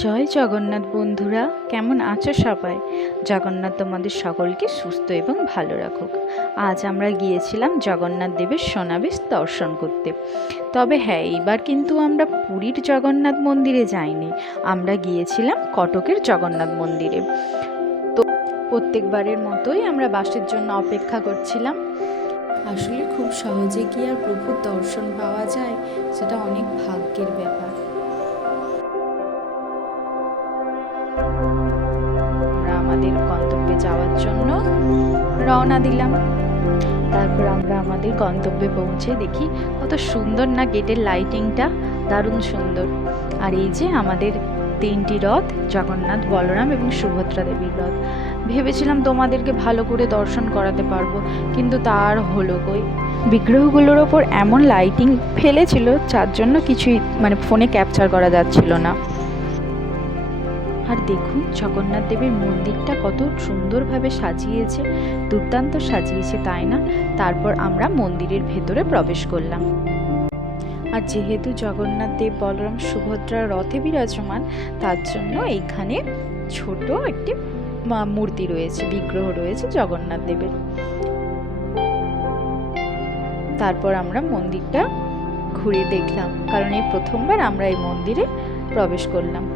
জয় জগন্নাথ বন্ধুরা, কেমন আছো সবাই? জগন্নাথ তোমাদের সকলকে সুস্থ এবং ভালো রাখুক। আজ আমরা গিয়েছিলাম জগন্নাথ দেবের সমাবেশ দর্শন করতে। তবে হ্যাঁ, এইবার কিন্তু আমরা পুরীর জগন্নাথ মন্দিরে যাইনি, আমরা গিয়েছিলাম কটকের জগন্নাথ মন্দিরে। তো প্রত্যেকবারের মতোই আমরা বাসের জন্য অপেক্ষা করছিলাম। আসলে খুব সহজে কি আর প্রভুর দর্শন পাওয়া যায়, সেটা অনেক ভাগ্যের ব্যাপার। আমরা আমাদের গন্তব্যে যাওয়ার জন্য রওনা দিলাম। তারপর আমরা আমাদের গন্তব্যে পৌঁছে দেখি কত সুন্দর না গেটের লাইটিংটা, দারুণ সুন্দর। আর এই যে আমাদের 3টি রথ, জগন্নাথ, বলরাম এবং সুভদ্রা দেবীর রথ। ভেবেছিলাম তোমাদেরকে ভালো করে দর্শন করাতে পারবো, কিন্তু তার হলো কই। বিগ্রহগুলোর ওপর এমন লাইটিং ফেলেছিল যার জন্য কিছুই ফোনে ক্যাপচার করা যাচ্ছিল না। আর দেখুন জগন্নাথ দেবের মন্দিরটা কত সুন্দরভাবে সাজিয়েছে, দুর্দান্ত সাজিয়েছে, তাই না? তারপর আমরা মন্দিরের ভেতরে প্রবেশ করলাম। আর যেহেতু জগন্নাথ দেব, বলরাম, সুভদ্রা রথে বিরাজমান, তার জন্য এইখানে ছোট একটি মূর্তি রয়েছে, বিগ্রহ রয়েছে জগন্নাথ দেবের। তারপর আমরা মন্দিরটা ঘুরে দেখলাম, কারণ এই প্রথমবার আমরা এই মন্দিরে প্রবেশ করলাম।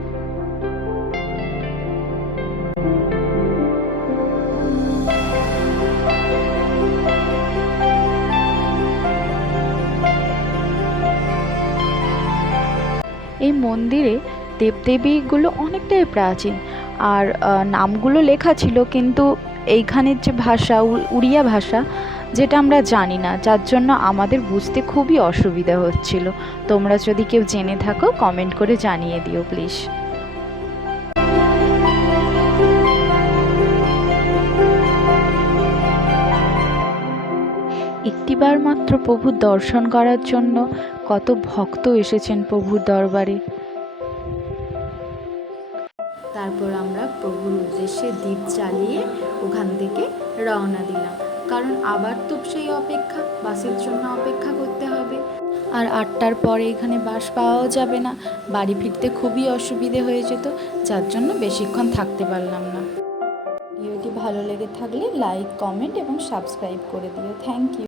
এই মন্দিরে দেবদেবীগুলো অনেকটাই প্রাচীন, আর নামগুলো লেখা ছিল, কিন্তু এইখানের যে ভাষা, উড়িয়া ভাষা, যেটা আমরা জানি না, যার জন্য আমাদের বুঝতে খুবই অসুবিধা হচ্ছিল। তোমরা যদি কেউ জেনে থাকো কমেন্ট করে জানিয়ে দিও প্লিজ। একটিবার মাত্র প্রভুর দর্শন করার জন্য কত ভক্ত এসেছেন প্রভুর দরবারে। তারপর আমরা প্রভুর উদ্দেশ্যে দীপ জ্বালিয়ে ওখান থেকে রওনা দিলাম, কারণ আবার তো সেই অপেক্ষা, বাসের জন্য অপেক্ষা করতে হবে। আর 8টার পরে এখানে বাস পাওয়াও যাবে না, বাড়ি ফিরতে খুবই অসুবিধে হয়ে যেত, যার জন্য বেশিক্ষণ থাকতে পারলাম না। ভিডিওটি ভালো লেগে থাকলে লাইক, কমেন্ট এবং সাবস্ক্রাইব করে দিও। Thank you.